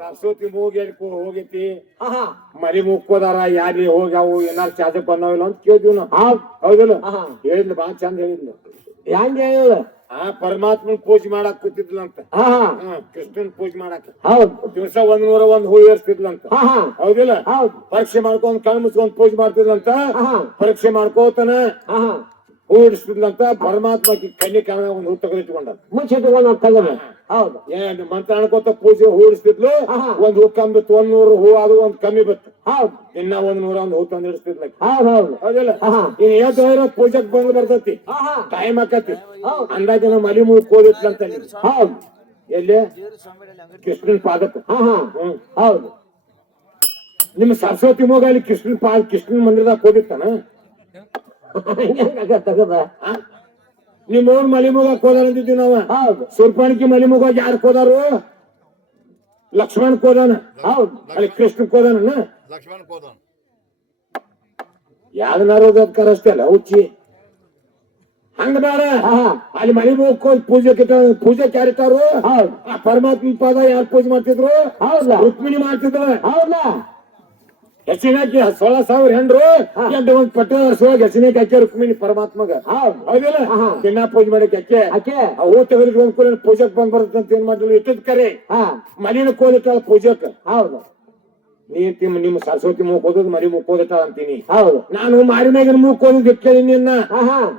ಸರಸ್ವತಿ ಮೂಗಿ ಹೋಗಿತಿ. ಮರಿ ಮುಕ್ಕೋದಾರ ಯಾರಿ ಹೋಗ್ಯಾವು ಏನಾರು ಚಾದಕ್ ಬಂದಾವಿಲ್ಲ ಅಂತ ಕೇಳ್ತೀವಿ ನಾವು. ಹೌದ್. ಹೌದಿಲ್ಲ? ಹೇಳಿದ್ಲು ಬಾ ಚಂದ ಹೇಳಿದ್ಲು ಹೆಂಗ್ ಹೇಳಿಲ್ಲ ಆ ಪರಮಾತ್ಮನ್ ಪೂಜೆ ಮಾಡಕ್ ಕೂತಿದ್ಲಂತ ಕೃಷ್ಣನ್ ಪೂಜೆ ಮಾಡಕ್. ಹೌದ್. ದಿವಸ ಒಂದ್ ನೂರ ಒಂದ್ ಹೂ ಏರ್ಸ್ತಿದ್ಲಂತ ಹೌದಿಲ್ಲ? ಹೌದ್. ಪರೀಕ್ಷೆ ಮಾಡ್ಕೊಂಡ್ ಕಣ್ ಮುಚ್ಕೊಂಡ್ ಪೂಜೆ ಮಾಡ್ತಿದ್ಲಂತ ಪರೀಕ್ಷೆ ಮಾಡ್ಕೋತಾನ ಹಾ ಇಡಿಸ್ತಿದ್ಲಂತ ಪರಮಾತ್ಮ ಕಣ್ಣಿ ಕಾಣ ಒಂದ್ ಹೂ ತಗೊಂಡಿಟ್ಕೊಂಡ ತಗೊಂಡ್ ತಗೊಂಡ್ ಹೌದು. ಏನ್ ಮಂತ್ರ ಅನ್ಕೋತ ಪೂಜೆ ಹೂಡಿಸ್ತಿದ್ಲು. ಒಂದ್ ಹೂ ಕಮ್ಮಿ ಒಂದ್ ನೂರು ಹೂ ಅದು ಒಂದ್ ಕಮ್ಮಿ ಬಿತ್ತು. ಹೌದು. ಇನ್ನ ಒಂದ್ ನೂರ ಒಂದ್ ಹೂ ತಂದ್ ಇಡಿಸ್ತಿದ್ಲ ಹೌದೌದು ಹೌದ್ ಹೌದು. ಹೌದಿಲ್ಲ? ಏಟ್ ಪೂಜೆಗ್ ಬಂದ್ ಬರ್ತೈತಿ. ಟೈಮ್ ಆಕತಿ. ಅಂದಾಗ ಅಂದಾಜ ನಮ್ಮ ಮಲಿ ಮೂಗ್ ಕೋದಿತ್ಲಂತ ಹೌದು. ಎಲ್ಲಿ? ಕೃಷ್ಣನ್ ಪಾದಕ್ಕ. ಹೌದು. ನಿಮ್ಮ ಸರಸ್ವತಿ ಮೋಗ ಅಲ್ಲಿ ಕೃಷ್ಣನ್ ಪಾದ ಕೃಷ್ಣನ್ ಮಂದಿರದಾಗ ಕೋದಿತ್ತಾನ? ತಗದ ನಿಮ್ಮ ಅವ್ನ ಮಲಿ ಮಗ ಕೋದಾರ ಅಂತಿದ್ವಿ ನಾವ ಸುರ್ಪಾಣಿಕಿ ಸುರ್ಪಾಣಿಕೆ ಮಲಿ ಮಗ ಯಾರು ಕೋದಾರು? ಲಕ್ಷ್ಮಣ್ ಕೋದಾನ. ಹೌದು. ಅಲ್ಲಿ ಕೃಷ್ಣ ಕೋದಾನ ಲಕ್ಷ್ಮಣ ಕೋದನ್. ಯಾವ್ದನಾರು ಅದಕ್ಕಾರ ಅಷ್ಟೇ ಅಲ್ಲ ಹುಚ್ಚಿ. ಹಂಗ ಬೇಡ ಹಾ. ಹಾ ಅಲ್ಲಿ ಮಲಿ ಮಗ ಪೂಜೆ ಪೂಜೆ ಕ್ಯಾರಿತಾರು ಹೌದು. ಆ ಪರಮಾತ್ಮ ಪಾದ ಯಾರು ಪೂಜೆ ಮಾಡ್ತಿದ್ರು? ಹೌದಾ ರುಕ್ಮಿಣಿ ಮಾಡ್ತಿದ್ರು ಹೌದಾ ಹೆಚ್ಚಿನಾಕಿ ಸೋಳ ಸಾವಿರ ಹೆಂಡ್ರು? ಎಂಟು ಒಂದ್ ಪಟ್ಟ ಸೋಳಗ್ ಹೆಚ್ಚಿನಾಕಿ ಹಾಕಿ ರುಕ್ಮಿಣಿ ಪರಮಾತ್ಮಗ. ಹೌದು ಹೌದಿಲ್ಲ. ದಿನ ಪೂಜೆ ಮಾಡಕ್ ಅಕ್ಕೆ. ಆ ಹೂ ತೆಗೆದು ಒಂದ್ ಕೂಡ ಪೂಜಕ್ ಬಂದ್ ಬರುತ್ತೆ ಅಂತ ಏನ್ ಮಾಡಿದ್ರು ಇಟ್ಟದ್ ಕರೆ. ಹಾ. ಮಲಿನ ಕೋದಿಟ್ಟಾಳ ಪೂಜಕ್. ಹೌದು. ನೀ ತಿಮ್ಮ ನಿಮ್ಮ ಸರಸ್ವತಿ ಮೂಕ್ ಮರಿ ಮಲಿ ಮೂಕ್ ಓದಿಟ್ಟಾಳ ಅಂತೀನಿ. ಹೌದು. ನಾನು ಮಾರಿ ಮ್ಯಾಗಿನ ಮೂಕ್ ಓದಿದ್ ಕೇಳಿ ನಿನ್ನ.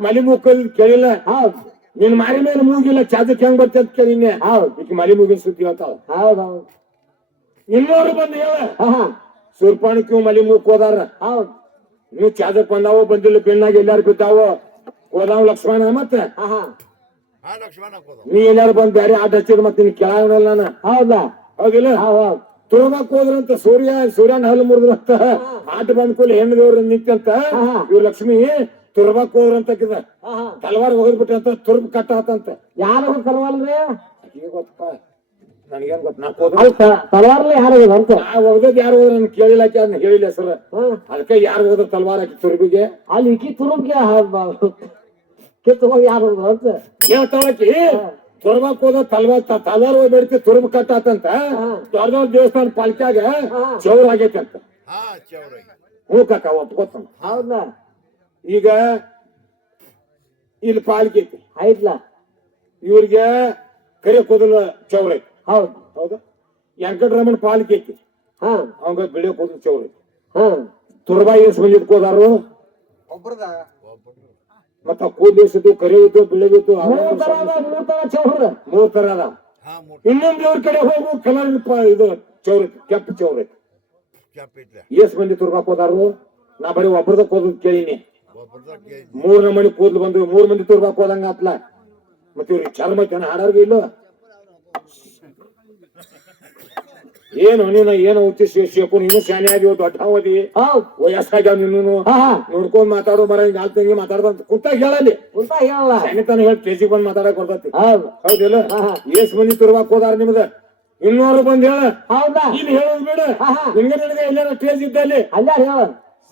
ಮಲಿ ಮೂಕ್ ಓದಿದ್ ಕೇಳಿಲ್ಲ ಹೌದು. ನಿನ್ ಮಾರಿ ಮೇಲೆ ಮೂಗಿಲ್ಲ ಚಾದಕ್ ಹೆಂಗ್ ಬರ್ತದ ಕೇಳಿನಿ. ಹೌದು. ಈಗ ಮಲಿ ಮೂಗಿನ ಸುದ್ದಿ ಹೇಳ್ತಾಳ. ಹೌದು ಹೌದು. ಇನ್ನೂರು ಬಂದು ಹೇಳ. ಸುರ್ಪಾಣಿಕ್ಯೂ ಮಲಿ ಮೂಕ್ ಹೋದಾರ ಹೌದು ನೀವು ಚಾದಕ್ ಬಂದಾವ ಬಂದಿಲ್ಲ ಬೆಣ್ಣಾಗ ಎಲ್ಲಾರು ಬಿದ್ದಾವ ಹೋದಾವ ಲಕ್ಷ್ಮಣ ಮತ್ತೆ? ಹಾ ಹಾ. ಹಾ ಲಕ್ಷ್ಮಣ ಕೋದನ್ ನೀ ಎಲ್ಲಾರು ಬಂದ್ ಬ್ಯಾರೆ ಆಟ ಹಚ್ಚಿದ್ ಮತ್ತೆ ನೀನ್ ಕೆಳಗಲ್ಲ ನಾನು. ಹೌದಾ? ಹೌದಿಲ್ಲ? ಹೌದು ಹೌದು ತುಳಬಾಕ್ ಹೋದ್ರಂತ ಸೂರ್ಯ ಸೂರ್ಯನ ಹಲ್ಲು ಮುರಿದ್ರಂತ. ಆಟ ಬಂದ್ ಕೂಲಿ ಹೆಣ್ಣು ದೇವ್ರ ನಿಂತಂತ ಹಾ. ಇವ್ ಲಕ್ಷ್ಮಿ ತುರ್ಬಾಕ್ ಹೋದ್ರಂತ ಕಿದ ಹಾ ಹಾ. ತಲವಾರ್ ಹೋಗ್ಬಿಟ್ಟಂತ ತುರ್ಬ್ ಕಟ್ಟ ಆತಂತ ಯಾರು ತಲವಾರ್ರಿ ಈಗ ಗೊತ್ತಪ್ಪ. ನನಗೇನ್ ಗೊತ್ತ ನಾ ಹೋದ ಅಲ್ಲಿ ತಲವಾರ್ಲಿ ಯಾರು ಅಂತ? ನಾ ಹೋದದ್ ಯಾರು ಹೋದ್ರೆ ನನ್ ಕೇಳಿಲ್ಲ ಆಕಿ ಅದನ್ನ ಹೇಳಿಲ್ಲ ಸರ್. ಅದಕ್ಕೆ ಯಾರು ಹೋದ್ರ ತಲವಾರ್ ಹಾಕಿ ತುರ್ಬಿಗೆ. ಅಲ್ಲಿ ಇಕ್ಕಿ ತುರುಬ್ಗೆ ಕಿತ್ತು ಹೋಗಿ ಯಾರು ಅಂತ? ಕೇಳ್ತಾಳಕಿ ತುರ್ಬಕ್ ಹೋದ ತಲ್ವಾರ್ ತ- ತಲ್ವಾರ್ ಹೋಗಿ ಬೆಳಿತಿ ತುರ್ಬ್ ಕಟ್ಟ ದೊಡ್ಡ ದೊಡ್ಡ ದೇವಸ್ಥಾನ ಪಾಲ್ಕ್ಯಾಗ ಚೌರ್ ಆಗೈತೆ ಅಂತ. ಹ್ಞೂ ಕಾಕ ಒಪ್ಕೋತಾನ ಹೌದಾ ಈಗ ಇಲ್ಲಿ ಪಾಲಿಕೆ ಐತಿ ಆಯ್ತಲ್ಲ ಇವ್ರಿಗೆ ಕರೆ ಕೂದಲು ಚೌರ ಐತಿ. ಹೌದು. ಹೌದು? ವೆಂಕಟರಮಣ ಪಾಲಿಕೆ ಐತಿ. ಹಾ. ಅವಂಗ ಬಿಳಿಯೋ ಕೂದ ಚೌರ ಐತಿ. ಹಾ. ತುರ್ಬಾಯಿ ಎಷ್ಟು ಮಂದಿ ಕೋದಾರು ಒಬ್ರದ? ಮತ್ತ ಕೂದಲು ಎಷ್ಟಿದ್ದು ಕರೆ ಇತ್ತು ಬಿಳಿ ಇತ್ತು ಮೂರ್ ತರ ಅದ ಮೂರ್ ತರ ಚೌರ ಮೂರ್ ತರ. ಅದ ಇನ್ನೊಂದ್ ದೇವ್ರ ಕಡೆ ಹೋಗು ಕಲರ್ ಇದು ಚೌರ ಕೆಂಪು ಚೌರ ಐತಿ. ಎಷ್ಟ್ ಮಂದಿ ತುರ್ಬಾಕ್ ಹೋದಾರು ನಾ ಬರೀ ಒಬ್ರದ ಕೂದಲು ಕೇಳಿನಿ. ಒಬ್ಬರದ ಮೂರ್ ನಮನಿ ಕೂದ್ಲು ಬಂದು ಮೂರ್ ಮಂದಿ ತುರ್ಬಾಕ್ ಹೋದಂಗ ಆತ್ಲ ಮತ್ತೆ ಇವ್ರಿಗೆ ಚರ್ಮ ಐತೆ ಹಾಡಾರ್ಗು ಇಲ್ಲ? ಏನು ನೀನು ಏನು ಉಚ್ಚಿ ಶೇಪು ನೀನು ಶಾನೆ ಆಗಿ ದೊಡ್ಡ ಹೌದ್. ವಯಸ್ಸಾಗ್ಯಾವ ನೀನು. ನೋಡ್ಕೊಂಡ್ ಮಾತಾಡೋ ಮರ ಹಿಂಗ ಆಲ್ತಂಗಿ ಮಾತಾಡ್ದಂತ ಕುಂತಾಗ ಹೇಳಲ್ಲಿ ಅಂತ ಹೇಳಲ್ಲ. ಶಾನಿತನ ಹೇಳಿ ಕೆಜಿ ಬಂದ್ ಮಾತಾಡಕ್ ಬರ್ತತಿ. ಹೌದು. ಹೌದಿಲ್ಲ? ಎಸ್ ಮಂದಿ ತಿರುವಾಕ್ ಹೋದಾರ ನಿಮ್ದ ಇನ್ನೂರು ಬಂದ್ ಹೇಳ. ಹೌದಾ? ಇಲ್ಲಿ ಹೇಳೋದ್ ಬೇಡ. ನಿನ್ಗೆ ನಿನಗೆ ಎಲ್ಲಾರ ಟೇಜ್ ಇದ್ದಲ್ಲಿ ಅಲ್ಲ. ಹೇಳ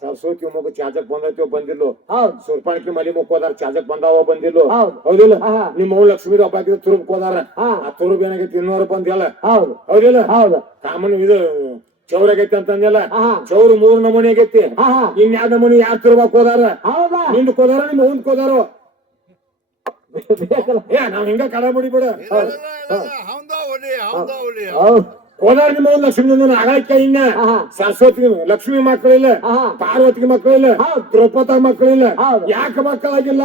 ಸರಸ್ವತಿ ಮಗು ಚಾಜಕ್ ಬಂದೈತೋ ಬಂದಿಲ್ಲ. ಹೌದು. ಸುರ್ಪಾಣಿಕೆ ಮಲಿ ಮುಕ್ಕೋದಾರ ಚಾಜಕ್ ಬಂದಾವ ಬಂದಿಲ್ಲ. ಹೌದು. ಹೌದಿಲ್ಲ. ನಿಮ್ಮ ಅವ್ವ ಲಕ್ಷ್ಮೀ ಹಬ್ಬ ಹಾಕಿದ್ರೆ ತುರುಬ್ ಹೋದಾರ. ಆ ತುರುಬ್ ಏನಾಗೈತಿ ಇನ್ನೂರು ಬಂದಿಲ್ಲ ಹೇಳ ಹೌದು. ಹೌದಿಲ್ಲ? ಹೌದು. ಕಾಮನ್ ಇದು ಚೌರ ಆಗೈತಿ ಅಂತಂದಲ್ಲ ಚೌರ್ ಮೂರ್ ನಮೂನಿ ಆಗೈತಿ. ಹಾ ಹಾ. ಇನ್ ಯಾವ ನಮೂನಿ ಯಾರ ತುರುಬಾಕ್ ಹೋದಾರ? ಹೌದಾ? ನಿಂದ ಕೋದಾರ ನಿಮ್ಮ ಅವ್ನ್ ಕೋದಾರೋ? ಬೇಕಲ್ಲ. ಏ ನಾವ್ ಹಿಂಗ ಕಡ ಬಿಡ ಹೌದಾ ಒಲಿ ಹೌದಾ. ಕೋದಾರ ನಿಮ್ಮ ಲಕ್ಷ್ಮೀ ಲಕ್ಷ್ಮೀ ಆಗಾಯ್ಕ ಇನ್ನ. ಸರಸ್ವತಿ ಲಕ್ಷ್ಮಿ ಮಕ್ಕಳಿಲ್ಲ ಪಾರ್ವತಿಗೆ ಮಕ್ಕಳಿಲ್ಲ. ದ್ರೌಪದ ಮಕ್ಕಳಿಲ್ಲ. ಯಾಕ ಮಕ್ಕಳಾಗಿಲ್ಲ?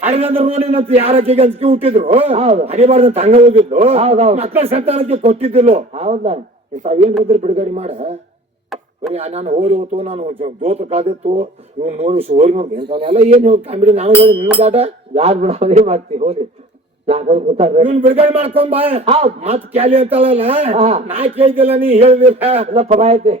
ಹರಿದಂದ್ರ ನೋಡಿನಂತ ಯಾರಕ್ಕೆ ಗಂಜಿಗೆ ಹುಟ್ಟಿದ್ರು? ಹೌದು. ತಂಗ ಹಂಗ ಹೋಗಿದ್ದು. ಮಕ್ಕಳ ಸಂತಾನಕ್ಕೆ ಕೊಟ್ಟಿದ್ದಿಲ್ಲ? ಹೌದಾ ಹೋದ್ರೆ ಬಿಡುಗಡೆ ಮಾಡ. ಬರೀ ನಾನು ಹೋರಿ ಹೋತು ನಾನು ದೋತ ಕಾದಿತ್ತು ಇವ್ನು ನೋಡಿ ಹೋರಿ ನೋಡಿ ಇಂಥವನ್ನೆಲ್ಲ ಏನ್ ಕಾಮಿಡಿ ನಾನು ನಿನ್ನ ದಾಟ. ಯಾರು ಬಿಡೋದೇ ಮಾಡ್ತಿ ಗೊತ್ತಾಗ್ರಿ ಇವ್ನು ಬಿಡುಗಡೆ ಮಾಡ್ಕೊಂಡ್ ಬಾ. ಹೌದು. ಮತ್ ಕ್ಯಾಲಿ ಅಂತಾಳಲ್ಲ? ಹಾ. ನಾ ಕೇಳ್ತಿಲ್ಲ ನೀ ಹೇಳ್ದಿಲ್ಲ ಎಲ್ಲ ಪದ ಐತಿ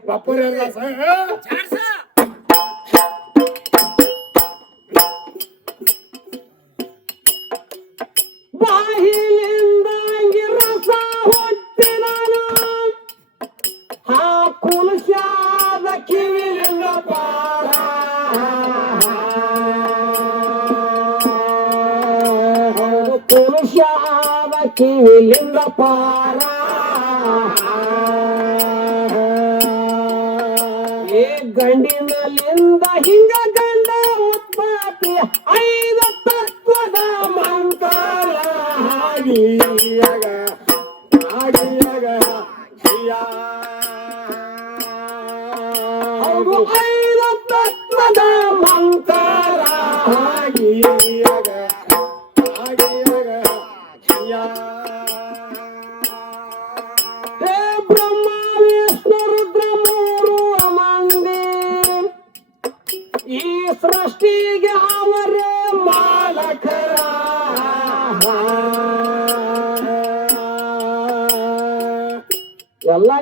ಕಿವಿ ಲಿಂಗಪಾರ ಏ ಗಂಡಿನಲ್ಲಿಂದ ಹಿಂಗ ಗಂಡ ಉತ್ಪಾತಿ ಐದತ್ತ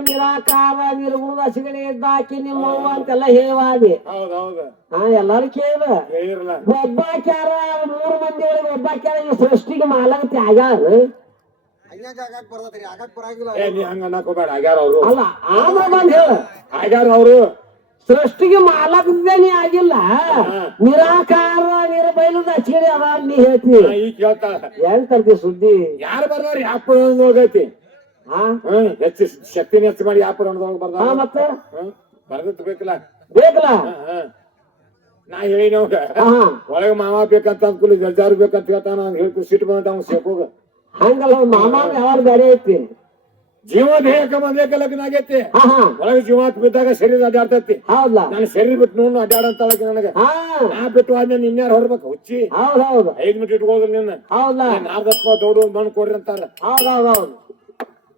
ಎಲ್ಲ ನಿರಾಕಾರ ನಿರ್ಗುಣ ಸಿಗಡೆ ಇದ್ದಾಕಿ ನಿಮ್ಮವ್ವ ಅಂತೆಲ್ಲ ಹೇವಾದಿ ಹಾ ಎಲ್ಲಾರು ಕೇಳು. ಒಬ್ಬಾಕ್ಯಾರ ಒಬ್ಬ ಮೂರು ಮಂದಿ ಒಳಗೆ ಒಬ್ಬಾಕ್ಯಾರ ಈ ಸೃಷ್ಟಿಗೆ ಮಾಲಕತಿ ಆಗ್ಯಾರ ಅಲ್ಲ ಆದ್ರ ಬಂದ್ ಹೇಳ. ಆಗ್ಯಾರ ಅವ್ರು. ಸೃಷ್ಟಿಗೆ ಮಾಲಕದೇನಿ ಆಗಿಲ್ಲ. ನಿರಾಕಾರ ನಿರಬೈಲದ ಅಚ್ಚಿಗೆ ಅದ ನೀ ಹೇಳ್ತೀನಿ ತರ್ತಿ ಸುದ್ದಿ? ಯಾರು ಬರ್ದಾರ ಯಾಕೆ ಹೋಗೈತಿ ಹೆಚ್ಚು ಶಕ್ತಿನ ಹೆಚ್ಚು ಮಾಡಿ ಯಾವ ಹೋಗಿ ಬರ್ದ ಮತ್ತೆ? ಬರ್ದತ್ ಬೇಕಲ್ಲ? ಬೇಕಲ್ಲ. ನಾ ಹೇಳಿ ಹಾ ಒಳಗ ಮಾವ ಬೇಕಂತ ಅನ್ಕೂಲ ಜಲ್ಜಾರು ಬೇಕಂತ ಹೇಳ್ತಾನ ಹೇಳ್ಕೊ ಸಿಟ್ಟು ಬಂದ ಅವ್ನು ಸೇಕೋಗ ಹಂಗಲ್ಲ ಮಾಮ ಯಾವಾಗ ಬೇರೆ ಐತಿ. ಜೀವ ದೇಹಕ್ಕ ಬಂದೇಕ ಲಗ್ನ ಆಗೈತಿ. ಜೀವ ಒಳಗ ಜೀವಾತ್ ಬಿದ್ದಾಗ ಶರೀರ ಅಡ್ಡಾಡ್ತೈತಿ. ಹೌದಾ? ನಾನು ಶರೀರ ಬಿಟ್ಟು ನೋಡ್ ಅಡ್ಡಾಡಂತ ನನಗ. ನಾ ಬಿಟ್ಟು ಆದ್ಮೇಲೆ ಇನ್ಯಾರು ಹೊರಬೇಕು? ಹುಚ್ಚಿ? ಹೌದ್ ಹೌದು. ಐದ್ ಮಿನಿಟ್ ಇಟ್ಕೋದ್ರ ನಿನ್ನ. ಹೌದಾ? ನಾರ್ದಪ್ಪ ದೊಡ್ಡ ಮಣ್ಣು ಕೊಡ್ರಿ ಅಂತಾರ. ಹೌದ್ ಹೌದ್ ಹೌದು.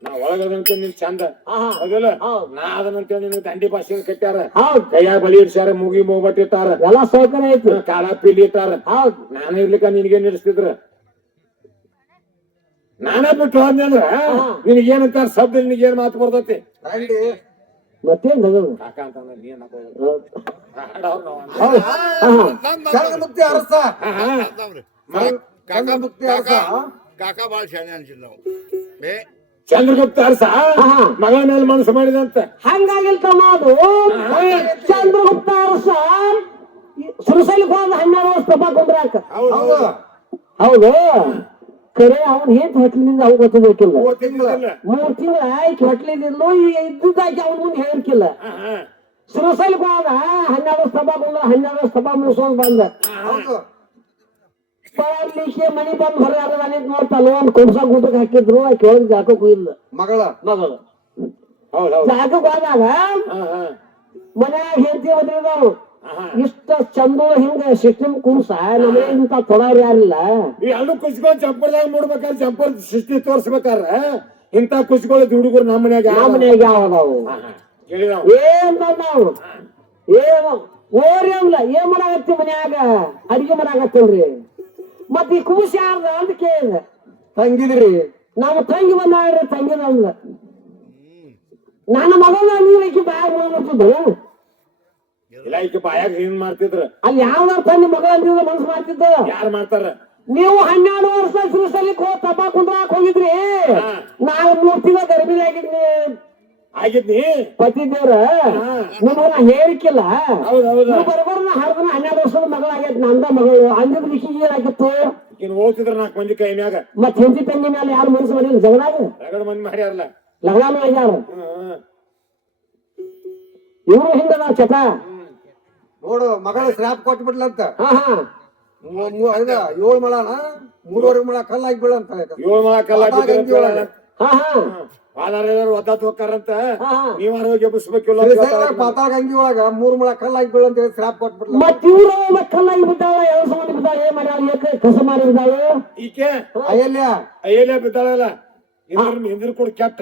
ನಾ ಒಳಗದಂತ ನಿನ್ ಚಂದ ಹೌದಿಲ್ಲ ಹೌದ್ ನಾ ಅದನ್ನಂತ ನಿನ್ ದಂಡಿ ಭಾಷೆ ಕಟ್ಟ್ಯಾರ ಕೈಯಾಗ ಬಲಿ ಇಡ್ಸ್ಯಾರ ಮುಗಿ ಮೂವಟ್ ಇಟ್ಟಾರ ಎಲ್ಲ ಸೌಕರ್ಯ ಐತಿ ಕಾಲ ಪಿಲಿ ಇಟ್ಟಾರ ಹೌದ್ ನಾನು ಇರ್ಲಿಕ್ಕ ನಿನಗೆ ನಡೆಸ್ತಿದ್ರ ನಾನ ಬಿಟ್ಟು ಹೋದ್ನಂದ್ರ ನಿನಗೇನಂತಾರ ಶಬ್ದ ನಿನಗೇನ್ ಮಾತು ಬರ್ತೈತಿ ಮತ್ತೇನ್ ಕಾಕ ಅಂತಂದ್ರ ನೀ ಏನಪ್ಪ ಹೌದ್. ಹಾಡವ್ರ್ ನಾವು. ಹಾ ಹಾ ಚಂದ್ರಮುಕ್ತಿ ಅರಸ. ಕಾಕ ಮುಕ್ತಿ ಅರಸ ಕಾಕ ಬಾಳ ಶಾನೆ ಅನ್ಸಿಲ್ಲ ನಾವು ಚಂದ್ರಗುಪ್ತ ಅರಸ ಹಾ. ಮಗಳ ಮೇಲೆ ಮನಸ್ಸು ಮಾಡಿದಂತ. ಹಂಗಾಗಿಲ್ ಅದು ಚಂದ್ರಗುಪ್ತ ಅರ್ಸ ಸುರಸಲಿಗೆ ಹೋದ ಹನ್ನೆರಡು ವರ್ಷ ತಪ್ಪ ಕುಂದ್ರಾಕ. ಹೌದು ಹೌದು. ಕರೆ ಅವನ್ ಏನ್ ಹೊಟ್ಲಿನಿಂದ ಅವ್ನು ಗೊತ್ತಿಲ್ಲ ಮೂರ್ ತಿಂಗಳ ಆಯ್ಕೆ ಹೊಟ್ಲಿದಿಲ್ಲ ಇದ್ದಿದ್ದಾಕಿ ಅವ್ನ ಮುಂದೆ ಹೇಳಿರ್ಕಿಲ್ಲ ಸುರಸಲಿಗೆ ಹೋದ ಹನ್ನೆರಡು ವರ್ಷ ಕುಂದ್ರ ಹನ್ನೆರಡು ವರ್ಷ ಮುಗಿಸ್ಕೊಂಡ್ ಬಂದ. ಹೌದು ಮನಿ ಬಂದ್ ಹೊರ ಅದ ನಿಂತ ನೋಡ್ತಾನ ಒಂದ್ ಕುಂಸ ಹಾಕಿದ್ರು ಆ ಹೋಗಿ ಜಾಕಕ್ ಹೋಗಿಲ್ಲ ಮಗಳ? ಮಗಳು. ಜಾಕಕ್ ಹೋದಾಗ ಮನ್ಯಾಗ ಹೆಂಡತಿ ಓದಿದವು ಹಾ. ಇಷ್ಟ ಚಂದ ಹಿಂಗ ಸಿಸ್ಟಮ್ ಕುಂಸ ನಮಗೆ ಇಂತ ತೊಡಾರ ಯಾರಿಲ್ಲ. ಎಲ್ಲೂ ಕುಚ್ಕೊಂಡ್ ಚಂಪರ್ದಾಗ ಮೂಡ್ಬೇಕಾದ್ರೆ ಚಂಪರ್ ಸೃಷ್ಟಿ ತೋರ್ಸ್ಬೇಕಾರ ಇಂತ ಕುಚ್ಕೊಳ್ಳೋ ಹುಡುಗರು ನಮ್ಮ ಮನ್ಯಾಗ ಯಾವ- ಮನ್ಯಾಗ ಯಾವ ಅದಾವು. ಏನ್ ನಾವು? ಏನ ಓರಿ ಏನ್ ಮಾಡಾಗತ್ತಿ ಮನ್ಯಾಗ? ಅಡಿಗೆ ಮಾಡಾಕತ್ತಲ್ರಿ ಮತ್ ಈ ಕೂಸ್ ಯಾರ್ದ ಅಂತ ಕೇಳಿದೆ. ತಂಗಿದ್ರಿ. ನಮ್ಮ ತಂಗಿ ಬಂದಾಳ್ರಿ ತಂಗಿ ನಮ್ದ. ನನ್ನ ಮಗನ ನೀವಕ್ಕೆ ಬಾಯಾಗ ಹೋಗ್ಬಿಡ್ತಿದ್ರು ಇಲ್ಲ ಈಕ ಬಾಯಾಗ ಮಾಡ್ತಿದ್ರ. ಅಲ್ಲಿ ಯಾವ್ದಾರ ತಂಗಿ ಮಗಳ ಅಂತಿದ್ರೆ ಮನ್ಸು ಮಾಡ್ತಿದ್ದ? ಯಾರು ಮಾಡ್ತಾರ? ನೀವು ಹನ್ನೆರಡು ವರ್ಷ ಸಿರಿಸಲಿಕ್ಕೆ ಹೋಗಿ ತಪ್ಪ ಕುಂದ್ರಾಕ್ ಹೋಗಿದ್ರಿ. ನಾವು ನಾಳೆ ಮೂರ್ ತಿಂಗಳ ಗರ್ಭಿಣಿ ಆಗಿದ್ನಿ ಆಗಿದ್ನಿ ಪತಿ ದೇವ್ರ ಹಾ. ನಿಮ್ಗ ಹೇಳಿಕಿಲ್ಲ ಬರಬಾರ ಹರ್ದನ ಹನ್ನೆರಡು ವರ್ಷದ ಮಗಳಾಗೈತಿ ನಂದ ಮಗಳು. ಅಂದಿದ್ ವಿಷಯ ಏನಾಗಿತ್ತು? ಇನ್ ಓದ್ತಿದ್ರ ನಾಲ್ಕು ಮಂದಿ ಕೈ ಮ್ಯಾಗ. ಮತ್ ಹೆಂಡತಿ ತಂಗಿ ಮೇಲೆ ಯಾರು ಮನಸ್ಸು ಮಾಡಿಲ್ಲ? ಜಗಳಾಗ ರಗಡ ಮಂದಿ ಮಾಡ್ಯಾರಲ್ಲ. ಲಗ್ನಾನು ಆಗ್ಯಾರ ಇವ್ರು ಹಿಂದ ನಾ ಚಟ ನೋಡು ಮಗಳ ಸ್ಲ್ಯಾಪ್ ಕೊಟ್ಟು ಬಿಡ್ಲಂತ ಏಳು ಮಳನ ಮೂರುವರೆ ಮಳ ಕಲ್ಲಾಗಿ ಬೀಳಂತ ಏಳು ಮಳ ಕಲ್ಲಾಗಿ. ಹಾ ಹಾ. ಆಧಾರ ಒದ್ದಾತ್ ಹೋಗ್ತಾರಂತ? ನೀವ್ ಆರೋಗ್ಯ ಅಂತ ಪಾತಾಳ ಗಂಗಿ ಒಳಗ ಮೂರ್ ಮಳ ಕಲ್ಲಾಗಿ ಬೀಳಂತ ಹೇಳಿ ಸ್ಲ್ಯಾಪ್ ಕೊಟ್ಟು ಬಿಡ್ಲ ಮತ್ ಇವ್ರು ಮಕ್ಕಳಾಗಿ ಬಿದ್ದಾಳ ಸಮಾನ ಬಿದ್ದಾಳ ಏನ್ ಮಾಡ್ಯಾಳ ಏಕ ಕಸ ಮಾಡಿ ಬಿದ್ದಾಳ? ಈಕೆ? ಅಯ್ಯಲ್ಯ ಅಯಲ್ಯ ಬಿದ್ದಾಳಲ್ಲ? ಹಿಂದ್ರ ಹಿಂದ್ರ ಕೂಡ ಕೆಟ್ಟ.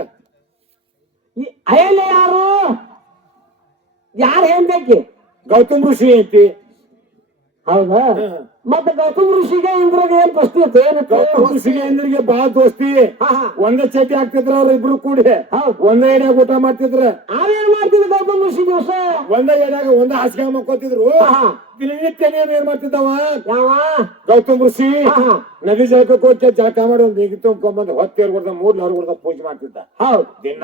ಅಯ್ಯಲ್ಲ ಯಾರು? ಯಾರು ಗೌತಮ್ ಋಷಿ ಐತಿ ಹೌದಾ? ಮತ್ತೆ ಗೌತಮ್ ಋಷಿಗೆ ಇಂದ್ರಗೆ ಏನ್ ಪ್ರಶ್ನೆ ಇತ್ತು? ಏನಿತ್ತು ಗೌತಮ್ ಋಷಿಗೆ ಇಂದ್ರಿಗೆ ಬಾಳ ದೋಸ್ತಿ. ಒಂದೇ ಚಟಿ ಹಾಕ್ತಿದ್ರ ಅವ್ರ ಇಬ್ರು ಕೂಡಿ. ಒಂದೇ ಎಡ್ಯಾಗ ಊಟ ಮಾಡ್ತಿದ್ರ. ನಾವೇನ್ ಮಾಡ್ತಿದ್ರು ಗೌತಮ್ ಋಷಿ ದಿವಸ ಒಂದೇ ಎಡ್ಯಾಗ ಒಂದೇ ಹಾಸಿಗೆ ಮಕ್ಕೋತಿದ್ರು ದಿನನಿತ್ಯ ನೀವ್ ಏನ್ ಮಾಡ್ತಿದ್ದವ? ಯಾವ? ಗೌತಮ್ ಋಷಿ ನದಿ ಜಳಕಕ್ಕೆ ಕೊಚ್ಚ ಜಳಕ ಮಾಡಿ ಒಂದ್ ನೀಗಿ ತುಂಬ್ಕೊಂಬಂದು ಹೊತ್ತೇರ್ ಕೊಡ್ದ ಮೂರ್ ಹೊರ ಪೂಜೆ ಮಾಡ್ತಿದ್ದ. ಹೌದು. ದಿನ.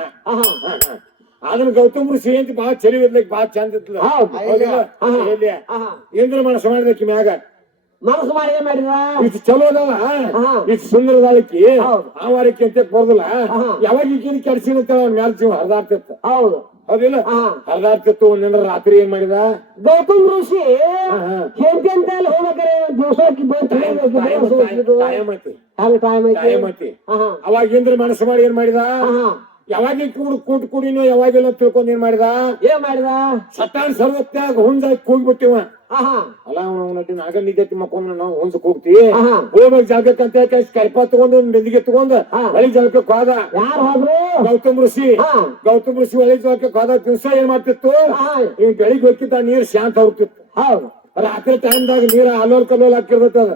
ಅದನ್ನ ಗೌತಮ್ ಋಷಿ ಅಂತ ಬಹಳ ಚಳಿ ಇರ್ಲಿಕ್ಕೆ ಬಾಳ ಚಂದ ಇತ್ತು ಹೌದು. ಇಂದ್ರ ಮನಸ್ಸು ಮಾಡಿದಕ್ಕೆ ಮ್ಯಾಗ. ಮನಸ್ಸು ಮಾಡಿ ಏನ್ ಮಾಡಿದ್ರ ಇದು ಚಲೋ ಅದಾವ? ಹಾ. ಇದು ಸುಂದರದಾಳಕಿ ಹೌದು. ಆವಾರಕ್ಕೆ ಅಂತ ಬರೋದಿಲ್ಲ? ಹಾ. ಯಾವಾಗ ಈಗಿನ ಕೆಡ್ಸಿನ ಮ್ಯಾಲ ಜೀವ ಹರಿದಾಡ್ತಿತ್ತು. ಹೌದು. ಹೌದಿಲ್ಲ? ಹಾ. ಹರಿದಾಡ್ತಿತ್ತು ಒಂದಿನ ರಾತ್ರಿ ಏನ್ ಮಾಡಿದ? ಗೌತಮ್ ಋಷಿ ಹಾ. ಹೆಂಡತಿ ಅಂತ ಅಲ್ಲಿ ಹೋಗ್ಬೇಕಾರೆ ದಿವಸಕ್ಕೆ ಐತಿ. ಹ್ಯಾಂಗ ಟೈಮ್ ಐತಿ. ಹಾ ಅವಾಗ ಇಂದ್ರ ಮನಸ್ಸು ಮಾಡಿ ಏನ್ ಮಾಡಿದ? ಹಾ. ಯಾವಾಗ ಕೂಡು ಕೂಟ್ ಕೂಡಿನೋ ಯಾವಾಗೆಲ್ಲ ತಿಳ್ಕೊಂಡ್ ಏನ್ ಮಾಡಿದ? ಏನ್ ಮಾಡಿದ? ಸತ್ತಾನ್ ಸರ್ವತ್ಯಾಗ ಹುಂಜ ಕೂಗ್ಬಿಟ್ಟಿವ. ಹಾ ಹಾ ಅಲ್ಲ ಅವನ ನಾಗ ನಿದ್ದೆತ್ತಿ ಮಕ್ಕೊಂಡ್ ನಾವು ಹುಂಜ ಕೂಗ್ತಿ ಹೋಗ್ಬೇಕು ಜಾಗಕ್ಕೆ ಅಂತ ಜಾಗಕ್ಕಂತ ಕೈಪ ತಗೊಂಡು ಬೆಂದಿಗೆ ತಗೊಂಡು. ಹೊಳಿ ಜಾಗಕ್ಕೆ ಹೋದ ಯಾರು ಹೋದ್ರು? ಗೌತಮ್ ಋಷಿ. ಗೌತಮ್ ಋಷಿ ಹೊಳಿ ಜಾಗಕ್ಕೆ ಹೋದ ದಿವಸ ಏನ್ ಮಾಡ್ತಿತ್ತು? ಇವ್ ಬೆಳಿಗ್ಗೆ ಹೋಗ್ತಿತ್ತ ನೀರ್ ಶಾಂತ ಹೋಗ್ತಿತ್ತು ಹೌದು. ರಾತ್ರಿ ಟೈಮ್ದಾಗ ನೀರ ಅಲ್ಲೋಲ್ ಕಲ್ಲೋಲ್ ಹಾಕಿರ್ತದ ಅದ.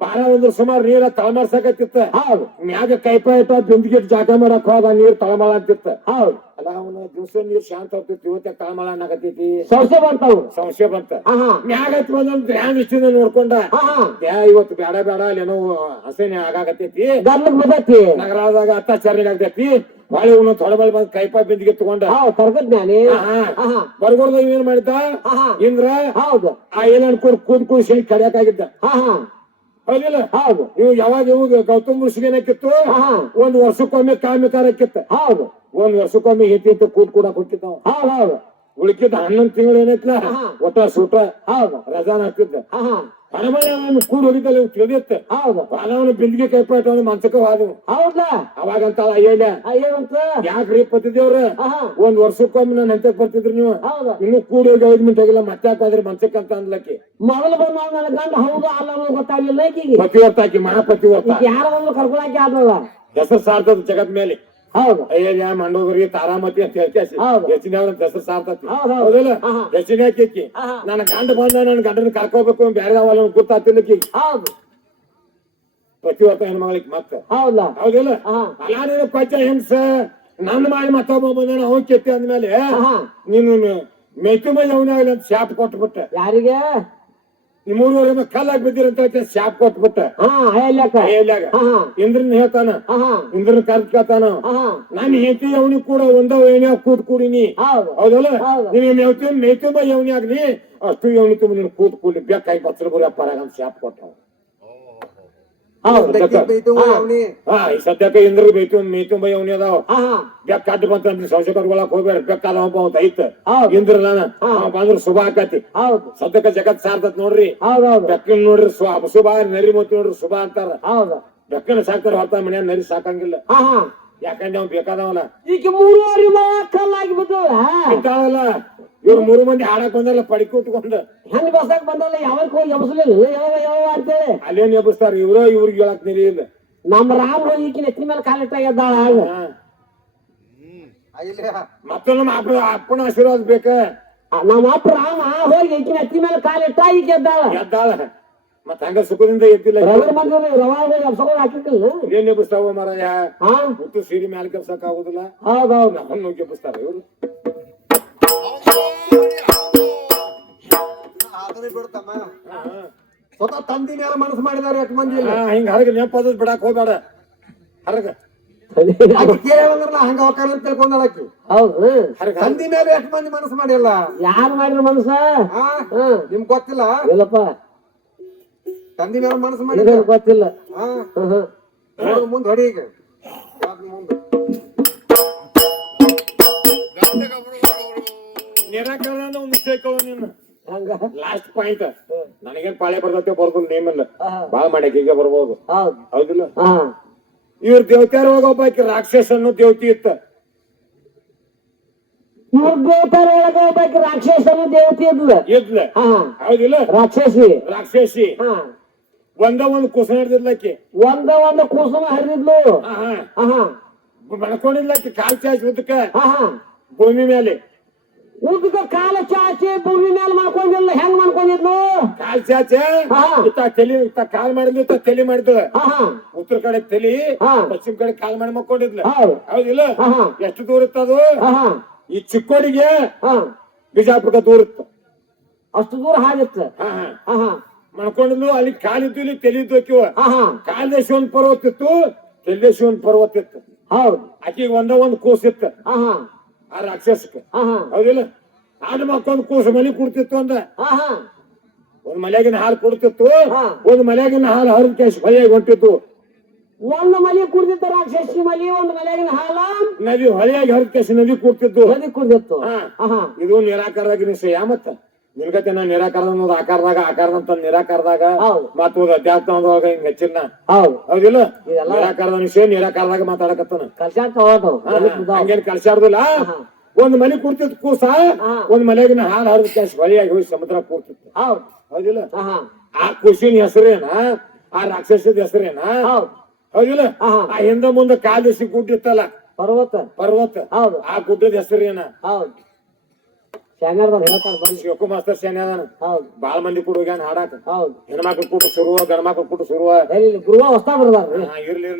ಬಾಳ ಒಂದ್ರ ಸುಮಾರು ನೀರ ತಳಮಾರ್ಸಾಕತ್ತಿತ್ತ. ಹೌದು. ಮ್ಯಾಗ ಕೈಪ ಇಟ್ಟ ಬಿಂದಿಗೆ ಜಾಗ ಮಾಡಕ್ ಹೋದ ನೀರ್ ತಳಮಳ ಅಂತಿತ್ತ ಹೌದು. ಅಲ್ಲ ಅವನ ದಿವಸ ನೀರ್ ಶಾಂತ ಆಗ್ತಿತ್ತು ಇವತ್ತ ತಳಮಳ ಅನ್ನಕತ್ತೈತಿ ಸಂಶಯ ಬಂತವ್ರು ಸಂಶಯ ಬಂತ. ಮ್ಯಾಗ ಒಂದೊಂದ್ ಧ್ಯಾನ ಇಷ್ಟಿಂದ ನೋಡ್ಕೊಂಡ ಹಾ ಹಾ. ಯಾ ಇವತ್ತು ಬೇಡ ಬೇಡ ಅಲ್ಲೇನೋ ಹಸೇನೆ ಆಗಾಕತ್ತೈತಿ. ಗರ್ಲಕ್ ನಗರದಾಗ ಅತ್ಯಾಚಾರ ಆಗ್ತೈತಿ. ಹೊಳಿ ಅವನು ತೊಡಬಲ್ ಬಂದ್ ಕೈಪ ಬಿಂದಿಗೆ ತಗೊಂಡ. ಹಾ ಬರ್ಗೋರ್ದ ಏನ್ ಮಾಡಿದ ಹಾ ಹಾ ಇಂದ್ರ ಹೌದು. ಆ ಏನ್ ಅನ್ಕೊಂಡ್ ಕೂದ್ ಕೂದ್ ಕಡಿಯಕಾಗಿದ್ದ. ಹೌದಿಲ್ಲ? ಹೌದು. ಇವ್ ಯಾವಾಗ ಇವಾಗ ಗೌತಮ್ ಋಷಿಗೇನಕ್ಕಿತ್ತು ಒಂದ್ ವರ್ಷಕ್ಕೊಮ್ಮೆ ಕಾಮಿಕಾರಕ್ಕಿತ್ತ ಹೌದು. ಒಂದ್ ವರ್ಷಕ್ಕೊಮ್ಮೆ ಹೆತ್ತಿ ಕೂದ್ ಕೂಡ ಕೊಟ್ಟಿದ್ದ ಹೌದು ಹೌದು. ಉಳಿಕಿದ್ದ ಹನ್ನೊಂದು ತಿಂಗಳು ಏನೈತ್ಲ. ಒಟ್ಟ ಸೂಟ ಹೌದು. ರಜಾನ ಹಾಕ್ತಿದ್ದ. ಹಾ ಕೂಡ ಹಣಮಯ್ಯ ತಿಳಿದಿತ್ತು ಹೌದು. ಅವನು ಬಿಂದಿಗೆ ಕೈಪಾಟ ಅವನು ಮಂಚಕ ಹೌದಾ? ಅವಾಗಂತ ಅಯ್ಯಂತ ಏನಂತ ಯಾಕ್ರಿ ಪತಿದೇವ್ರ ಒಂದ್ ವರ್ಷಕ್ಕೊಮ್ಮೆ ನಾನು ಹೆಂತಕ್ ಬರ್ತಿದ್ರಿ ನೀವು. ಹೌದು. ಇನ್ನು ಕೂಡ ಹೋಗಿ ಐದ್ ಮಿನಿಟ್ ಆಗಿಲ್ಲ ಮತ್ತೆ ಯಾಕಾದ್ರಿ ಮಂಚಕ್ ಅಂತ ಅಂದ್ಲಕ್ಕಿ. ಮೊದಲು ಬಂದ ನನ್ನ ಗಂಡ ಹೌದು ಅಲ್ಲ ಅನ್ನೋದು ಗೊತ್ತಾಗ್ಲಿಲ್ಲ ಈಕಿಗೆ. ಪತಿವರ್ತ ಆಕಿ ಮಹಾಪತಿವರ್ತ. ಈಗ ಯಾರ ಒಂದು ಕರ್ಕೊಳಕ್ಕೆ ಆದ್ರಲ್ಲ ಹೆಸರು ಸಾರ್ತದ ಜಗತ್ ಮೇಲೆ. ಹೌದು. ಅಯ್ಯ ಮಂಡೋದ್ರಿಗೆ ತಾರಾಮತಿ ಅಂತ ಹೇಳ್ಕೇಸಿ. ಹೆಚ್ಚಿನ ಹೆಸರು ಸಾರ್ತತಿ ಹೌದು, ಹೌದು. ಹೌದಿಲ್ಲ. ಹೆಚ್ಚಿನ ಹಾಕಿ. ನನ್ನ ಗಂಡ ಬಂದ ನನ್ನ ಗಂಡನ ಕರ್ಕೋಬೇಕು ಬೇರೆ ಅವಲ್ಲ ಗೊತ್ತಾತಿಲ್ಲಕಿ ಹೌದು. ಪ್ರತಿವರ್ತ ಹೆಣ್ಮಗಳಿಗೆ ಮತ್ತೆ. ಹೌದಾ? ಹೌದಿಲ್ಲ? ಅಲ್ಲ ನೀನು ಪಂಚ ಹೆಂಗ್ಸ? ನನ್ನ ಮಾಡಿ ಮತ್ತೊಬ್ಬ ಬಂದ ಅವನ್ ಕೆತ್ತಿ ಅಂದ್ಮೇಲೆ ನೀನು ಮೇತು ಮೈ ಅವನಾಗಲಿ ಅಂತ ಶಾಪ್ ಕೊಟ್ಬಿಟ್ಟೆ. ಯಾರಿಗೆ? ಈ ಮೂರುವರೆ ಕಲ್ಲಾಗಿ ಬಿದ್ದಿರಂತ ಶಾಪ್ ಕೊಟ್ಬಿಟ್ಟ. ಇಂದ್ರನ್ ಹೇಳ್ತಾನ? ಇಂದ್ರನ್ ಹಾ ನಾನು ಹೆಂಡತಿ ಅವನಿ ಕೂಡ ಒಂದ ಏನೇ ಕೂತ್ ಕೂಡಿನಿ. ಹೌದು. ಹೌದಲ್ಲ? ಹೌದು. ನೀನು ಮೇವ್ತಿ ಮೇಯ್ತುಂಬ ಯವನಿ ಆಗ್ಲಿ ಅಷ್ಟು ಯವನಿ ತುಂಬ ನೀನು ಕೂತ್ ಕೂಡಿ ಬೇಕಾಗಿ ಬಚ್ಚಲ ಬರೀ ಅಪ್ಪಾರಾಗ ಶಾಪ್ ಕೊಟ್ಟ ಸದ್ಯಕ್ಕೆ ಇಂದ್ರ ಮೇತು ಬೈ ಅವನಿ ಅದಾವ. ಬೆಕ್ಕ ಕಡ್ಡು ಬಂತಂದ್ರೆ ಸಂಶಯ ಕಟ್ಕೊಳಕ್ ಹೋಗ್ಬೇಡ ಬೆಕ್ಕಾದ ಒಬ್ಬ ಅಂತ ಐತ. ಇಂದ್ರ ನಾನು. ಬಂದ್ರ ಶುಭ ಆಕತಿ. ಹೌದು. ಸದ್ಯಕ್ಕೆ ಜಗತ್ ಸಾರ್ತತ್ ನೋಡ್ರಿ. ಬೆಕ್ಕನ್ ನೋಡ್ರಿ ಅಪಶುಭ ನರಿ ಮತ್ ನೋಡ್ರಿ ಶುಭ ಅಂತಾರ. ಹೌದು. ಬೆಕ್ಕನ ಸಾಕ್ತಾರ ಹೊರತ ಮನ್ಯಾಗ ನರಿ ಸಾಕಂಗಿಲ್ಲ. ಯಾಕಂದ್ರೆ ಅವ್ನು ಬೇಕಾದವಲ್ಲ. ಈಗ ಮೂರುವರೆ ಮಳ ಕಲ್ಲಾಗಿ ಬಿದ್ದವ ಬಿಟ್ಟಾಳಲ್ಲ ಇವ್ರು ಮೂರು ಮಂದಿ ಹಾಡಕ್ ಬಂದಲ್ಲ ಪಡಿಕೆ ಉಟ್ಕೊಂಡ. ಹೆಂಗ್ ಬಂದಲ್ಲ ಯಾವಾಗ ಹೋಗಿ ಎಬ್ಸಲಿಲ್ಲ? ಯಾವ ಯಾವ ಅಂತೇಳಿ? ಅಲ್ಲೇನ್ ಎಬ್ಬಿಸ್ತಾರ ಇವ್ರ ಇವ್ರಿಗೆ ಹೇಳಕ್ ನೀರಿ ಇಲ್ಲ. ನಮ್ಮ ರಾಮ್ ಹೋಗಿ ಈಕಿನ ಎತ್ತಿನ ಮೇಲೆ ಕಾಲಿಟ್ಟಾಗಿದ್ದಾಳ ಮತ್ತೆ ನಮ್ಮ ಅಪ್ಪ ಅಪ್ಪನ ಆಶೀರ್ವಾದ ಬೇಕ? ನಮ್ಮ ಅಪ್ಪ ರಾಮ ಹೋಗಿ ಈಕಿನ ಎತ್ತಿನ ಮೇಲೆ ಕಾಲಿಟ್ಟ ಈಕೆ ಎದ್ದಾಳ. ಎದ್ದಾಳ. ಮತ್ತ ಹಂಗ ಸುಖದಿಂದ ಎದ್ದಿಲ್ಲ ರವೀಂದ್ರ ಮಂದಿರ ರವಾ ಹೋಗಿ ಎಬ್ಸೋದು ಹಾಕಿರ್ಕಿಲ್ಲ ಏನ್ ಎಬ್ಬಿಸ್ತಾವ ಮಾರಾಯ? ಹಾ? ಹುಟ್ಟು ಸೀರೆ ಮ್ಯಾಲ ಕೆಲ್ಸಕ್ ಆಗುದಿಲ್ಲ. ಹೌದೌದು ನಮ್ಮನ್ನ ಹೋಗಿ ಎಬ್ಬಿಸ್ತಾರ ಇವ್ರು. ಸ್ವತಃ ತಂದಿ ಮೇಲೆ ಮನಸ್ಸು ಮಾಡಿದಾರೆ ಎಷ್ಟು ಮಂದಿ ಇಲ್ಲ. ಹಿಂಗ ಹರಗ ನೆನಪದ ಬಿಡಾಕ್ ಹೋಗ್ಬೇಡ. ಹರಗ. ಹಂಗ ಹೋಗ್ತಾರ ಅಂತ ತಿಳ್ಕೊಂಡಳ ಆಕಿ. ಹೌದು ಹರಗ. ತಂದಿ ಮೇಲೆ ಎಷ್ಟು ಮಂದಿ ಮನಸ್ಸು ಮಾಡಿಲ್ಲ. ಯಾರು ಮಾಡಿರ ಮನಸ್ಸ? ನಿಮ್ಗ್ ಗೊತ್ತಿಲ್ಲ? ಇಲ್ಲಪ್ಪ. ತಂದಿ ಮೇಲೆ ಮನಸ್ಸು ಇದು ಮಾಡಿಲ್ಲ ಗೊತ್ತಿಲ್ಲ. ಹಾ ಹ್ಮ್ ಮುಂದೆ ಹೊಡಿ ಈಗ. ಯಾವ್ದ್ ಮುಂದ್? ನಿರಾಕರಣ ಒಂದು ಸೇಕವ ನೀನು. ಹಂಗ? ಲಾಸ್ಟ್ ಪಾಯಿಂಟ್ ನನಗೇನ್ ಪಾಳೆ ಬರ್ತೈತೆ ಬರ್ತದ ನೇಮಲ್ಲ ಹಾ. ಬಾಳ ಮಾಡಕ್ ಈಗ ಬರ್ಬೋದು. ಹೌದು. ಹೌದಿಲ್ಲ? ಹಾ. ಇವ್ರ ದೇವತ್ಯಾರ ಒಳಗ ಒಬ್ಬ ಆಕಿ ರಾಕ್ಷಸ ಅನ್ನೋ ದೇವತಿ ಇತ್ತ. ಇವ್ರ ದೇವತಾರ ಒಳಗ ಒಬ್ಬಾಕಿ ರಾಕ್ಷಸನ ದೇವತಿ ಇದ್ಲ. ಇದ್ಲ. ಹಾ. ಹೌದಿಲ್ಲ? ರಾಕ್ಷಸಿ. ರಾಕ್ಷಸಿ. ಹಾ. ಒಂದ ಒಂದು ಕುಸ ಹಿಡ್ದಿದ್ಲಕ್ಕಿ. ಒಂದ ಒಂದ ಕುಸುಮ ಹರಿದಿದ್ಲು. ಹಾ ಹಾ ಹಾ ಹಾ ಬಡ್ಕೊಂಡಿದ್ಲಕ್ಕಿ ಕಾಲ್ ಚಾಚಿ ಉದ್ದಕ್ಕ. ಭೂಮಿ ಮೇಲೆ. ಉದ್ದಕ ಕಾಲ ಚಾಚಿ ಭೂಮಿ ಮೇಲೆ ಮಾಡ್ಕೊಂಡಿಲ್ಲ ಹೆಂಗ್ ಮಾಡ್ಕೊಂಡಿದ್ಲು? ಕಾಲ್ ಚಾಚೆ. ಇತ್ತ ತಲಿ ಇತ್ತ ಕಾಲ್ ಮಾಡಿದ್ಲು ಇತ್ತ ತಲಿ ಮಾಡಿದ್ಲು. ಉತ್ತರ ಕಡೆ ತಲಿ ಹಾ. ಪಶ್ಚಿಮ ಕಡೆ ಕಾಲ್ ಮಾಡಿ ಮಕ್ಕೊಂಡಿದ್ಲ. ಹೌದು. ಹೌದಿಲ್ಲ? ಎಷ್ಟು ದೂರ ಇತ್ತದು ಈ ಚಿಕ್ಕೋಡಿಗೆ ಹಾ ಬಿಜಾಪುರಕ್ಕೆ ದೂರ ಇತ್ತು. ಅಷ್ಟು ದೂರ ಹಾಗಿತ್ತ ಮಾಡ್ಕೊಂಡಿದ್ಲು ಅಲ್ಲಿ ಕಾಲಿದ್ದು ಇಲ್ಲಿ ತೆಲಿದ್ದು ಹಾಕಿವ ಹಾ ಶಿವನ್ ಪರ್ವತ ಇತ್ತು ತಲೆದೇಶ ಶಿವನ್ ಪರ್ವತ ಇತ್ತು. ಹೌದು. ಆಕಿಗೆ ಒಂದ ಒಂದ್ ಕೂಸ್ ಇತ್ತು. ಆ ರಾಕ್ಷಸಕ್ಕೆ. ಹೌದಿಲ್ಲ? ಅದು ಮಕ್ಕೊಂದ್ ಕೂಸು ಮಲಿ ಕುಡ್ತಿತ್ತು ಅಂದ. ಒಂದ್ ಮಲೆಗಿನ ಹಾಲು ಕುಡ್ತಿತ್ತು. ಒಂದ್ ಮಲೆಗಿನ ಹಾಲು ಹರಿದ ಕೇಸ್ ಹೊಯ್ಯಾಗಿ ಹೊಂಟಿತ್ತು ಒಂದು ಮಲಿ ಕುಡ್ದಿತ್ತು ರಾಕ್ಷಸಿ ಮಲಿ ಒಂದು ಮಲೆಗಿನ ಹಾಲ. ನದಿ ಹೊಳೆಯಾಗಿ ಕೇಶ ನದಿ ಕುಡ್ತಿತ್ತು. ನದಿ ಕುಡ್ದಿತ್ತು ಇದು ನಿರಾಕಾರದಾಗ ನಿಶ್ಚಯ ಮತ್ತ? ನಿನ್ಗತೆ ನಾ ನಿರಾಕಾರದ ಅನ್ನೋದು ಆಕಾರದಾಗ ಆಕಾರದಂತ ನಿರಾಕಾರದಾಗ ಹೌದು. ಹೋದ ಅಧ್ಯಾತ್ಮ ಅನ್ನೋದಾಗ ಹಿಂಗ ಹೆಚ್ಚಿನ. ಹೌದು. ಹೌದಿಲ್ಲ? ನಿರಾಕಾರದ ನಿಶ್ಚಯ ನಿರಾಕಾರದಾಗ ಮಾತಾಡಕತ್ತಾನ. ಹಂಗೇನ್ ಕಳ್ಸಾಡ್ದಿಲ್ಲ ಹಾ. ಒಂದ್ ಮನೆ ಕೂರ್ತಿತ್ತು ಕೂಸ. ಒಂದ್ ಮನೆಗಿನ ಹಾಲ್ ಹರಿದ ಕ್ಯಾಶ್ ಬಳಿಯಾಗಿ ಹೋಗಿ ಸಮುದ್ರ ಕೂರ್ತಿತ್ತು. ಹೌದು. ಹೌದಿಲ್ಲ? ಆ ಖುಷಿನ ಹೆಸರೇನ? ಆ ರಾಕ್ಷಸದ ಹೆಸರೇನ? ಹೌದು. ಹೌದಿಲ್ಲ? ಆ ಹಿಂದ ಮುಂದ ಕಾಲಿಸಿ ಗುಡ್ಡಿತ್ತಲ್ಲ ಪರ್ವತ. ಪರ್ವತ. ಹೌದು. ಆ ಗುಡ್ಡದ ಹೆಸರೇನ? ಹೌದು. ಶಾನ್ಯಾರ್ದವ್ರು ಹೇಳ್ತಾರ ಬನ್ನಿ ಶಿವಕು ಮಾಸ್ತರ್ ಸೇನೆ ಅದಾನ ಹೌದು. ಬಾಳ ಮಂದಿ ಕೂಡ ಹೋಗ್ಯಾನ ಹಾಡಾಕ. ಹೌದು. ಹೆಣ್ಮಕ್ಳು ಕೂಟ ಶುರುವ ಗಣಮಕ್ಳು ಕೂಟ ಶುರುವ ಎಲ್ಲಿ ಗುರುವ ಹೊಸ್ತಾ ಬರ್ದಾರ್ರಿ ಹಾ, ಇರ್ಲಿ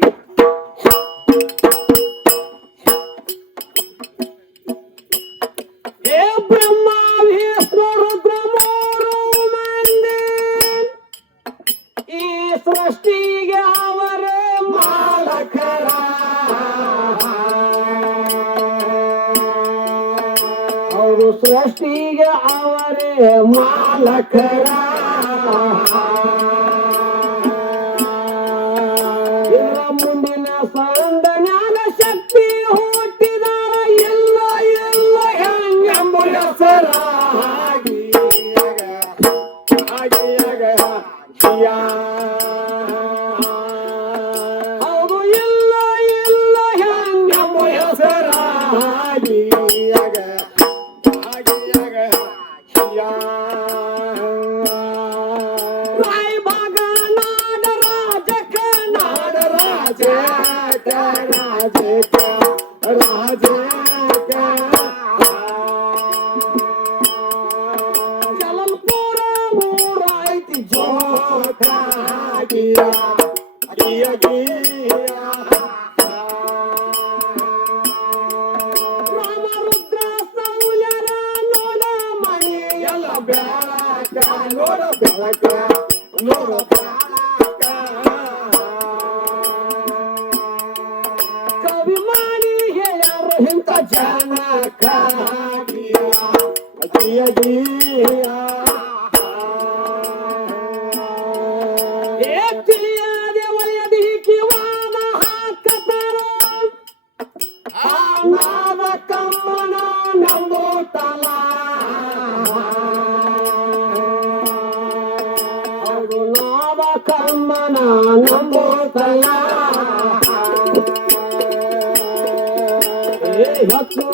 ಬ್ರಹ್ಮ ಸೃಷ್ಟಿಗೆ ಅವರೇ ಮಾಲಕರ. ಮುಂದಿನ ಸಂದ ಶಕ್ತಿ ಹುಟ್ಟಿದಾರ. ಇಲ್ಲ ಇಲ್ಲ Yeah, yeah, yeah. ಏ ಹತ್ತು ಕಡ ಜ್ಞಾನ